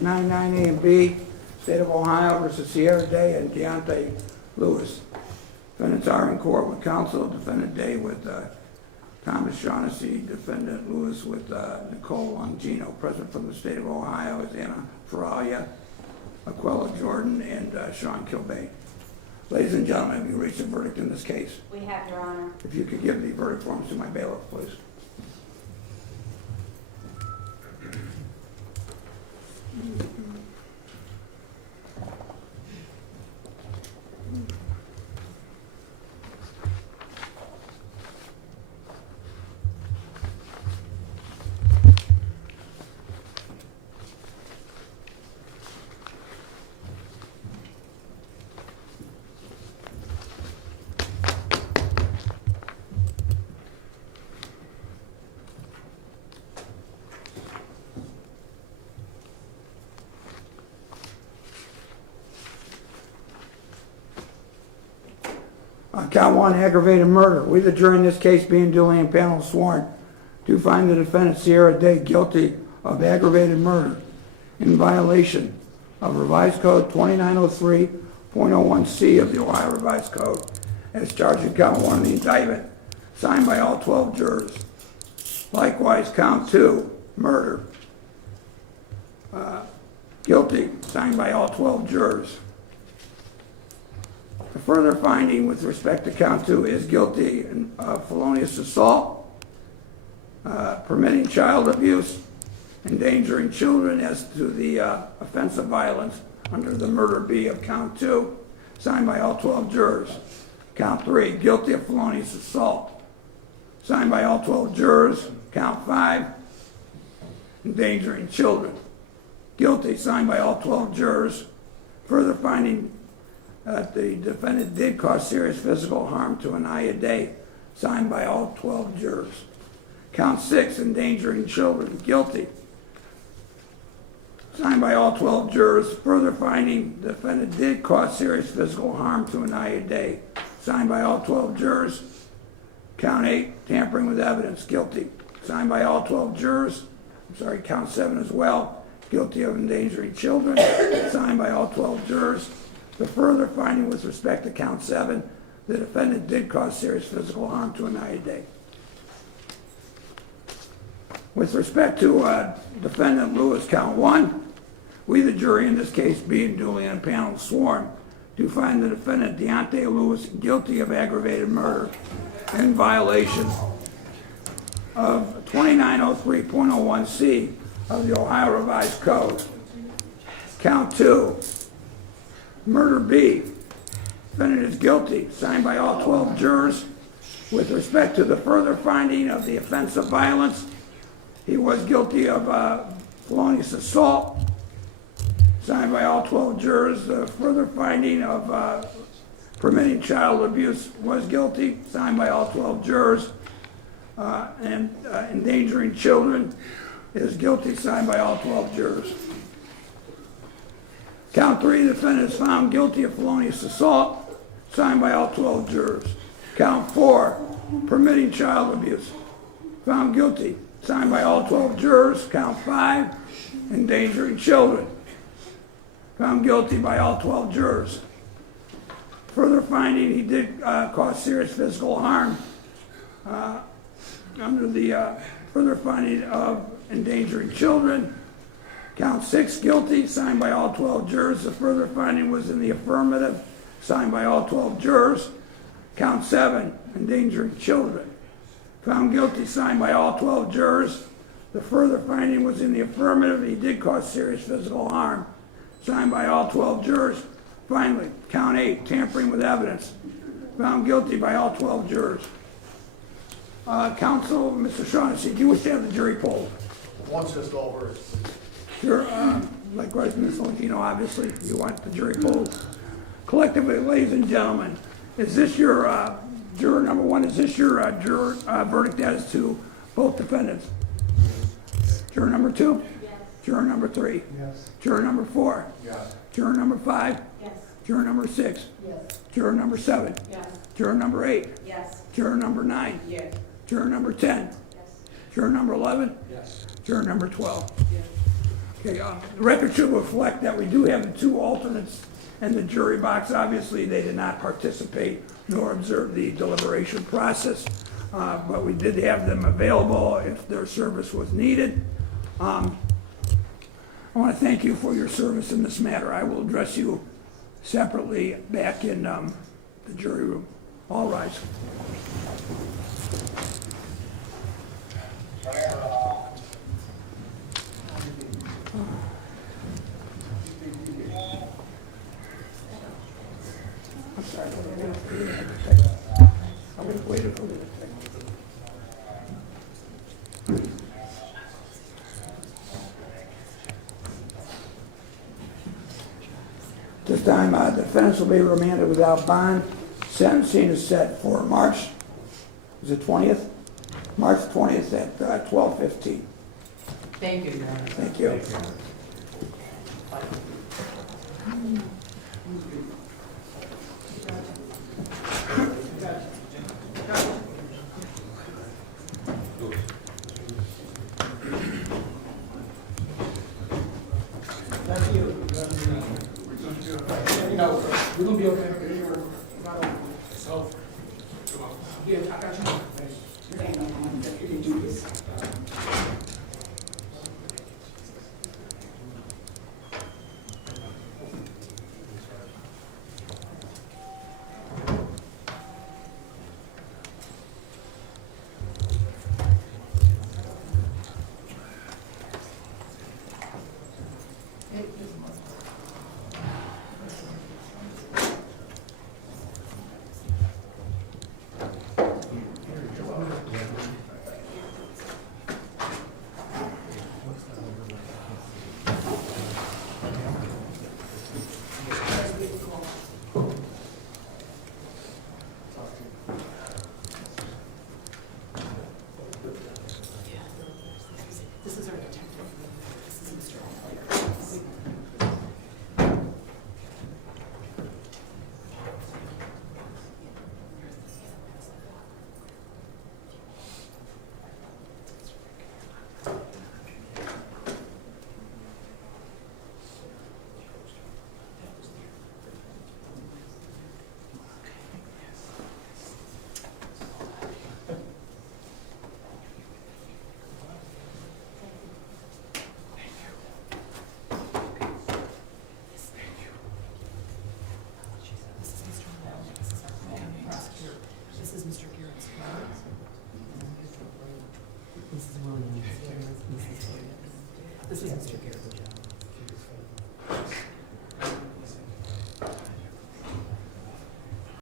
99 A and B, State of Ohio versus Sierra Day and Deonte Lewis. Defendants are in court with counsel. Defendant Day with Thomas Shaughnessy. Defendant Lewis with Nicole Longino. Present from the State of Ohio is Anna Faralia, Aquella Jordan, and Sean Kilbay. Ladies and gentlemen, have you reached a verdict in this case? We have, Your Honor. If you could give the verdict forms to my bailiff, please. Count one, aggravated murder. We, the jury in this case, being duly impaneled sworn, do find the defendant Sierra Day guilty of aggravated murder in violation of Revised Code 2903.01C of the Ohio Revised Code, as charged in count one of the indictment, signed by all 12 jurors. Likewise, count two, murder, guilty, signed by all 12 jurors. The further finding with respect to count two is guilty of felonious assault, permitting child abuse, endangering children as to the offense of violence under the murder B of count two, signed by all 12 jurors. Count three, guilty of felonious assault, signed by all 12 jurors. Count five, endangering children, guilty, signed by all 12 jurors. Further finding that the defendant did cause serious physical harm to Aniya Day, signed by all 12 jurors. Count six, endangering children, guilty, signed by all 12 jurors. Further finding the defendant did cause serious physical harm to Aniya Day, signed by all 12 jurors. Count eight, tampering with evidence, guilty, signed by all 12 jurors. Count seven as well, guilty of endangering children, signed by all 12 jurors. The further finding with respect to count seven, the defendant did cause serious physical harm to Aniya Day. With respect to defendant Lewis, count one, we, the jury in this case, being duly impaneled sworn, do find the defendant Deonte Lewis guilty of aggravated murder in violation of 2903.01C of the Ohio Revised Code. Count two, murder B, defendant is guilty, signed by all 12 jurors. With respect to the further finding of the offense of violence, he was guilty of felonious assault, signed by all 12 jurors. The further finding of permitting child abuse was guilty, signed by all 12 jurors. And endangering children is guilty, signed by all 12 jurors. Count three, the defendant is found guilty of felonious assault, signed by all 12 jurors. Count four, permitting child abuse, found guilty, signed by all 12 jurors. Count five, endangering children, found guilty by all 12 jurors. Further finding he did cause serious physical harm under the further finding of endangering children. Count six, guilty, signed by all 12 jurors. The further finding was in the affirmative, signed by all 12 jurors. Count seven, endangering children, found guilty, signed by all 12 jurors. The further finding was in the affirmative. He did cause serious physical harm, signed by all 12 jurors. Finally, count eight, tampering with evidence, found guilty by all 12 jurors. Counsel, Mr. Shaughnessy, do you wish to have the jury polled? Once it's over. Sure. Likewise, Ms. Longino, obviously, you want the jury polled. Collectively, ladies and gentlemen, is this your juror number one? Is this your juror verdict as to both defendants? Juror number two? Yes. Juror number three? Yes. Juror number four? Yes. Juror number five? Yes. Juror number six? Yes. Juror number seven? Yes. Juror number eight? Yes. Juror number nine? Yes. Juror number 10? Yes. Juror number 11? Yes. Juror number 12? Yes. Okay, the record should reflect that we do have the two alternates in the jury box. Obviously, they did not participate nor observe the deliberation process, but we did have them available if their service was needed. I want to thank you for your service in this matter. I will address you separately back in the jury room. All rise. I'm sorry. I'm going to wait for the This time, the defendants will be remanded without bond. Sentencing is set for March, is it 20th? March 20th at 12:15. Thank you, Your Honor. Thank you. We're gonna be okay. So, yeah, I got you. You can do this.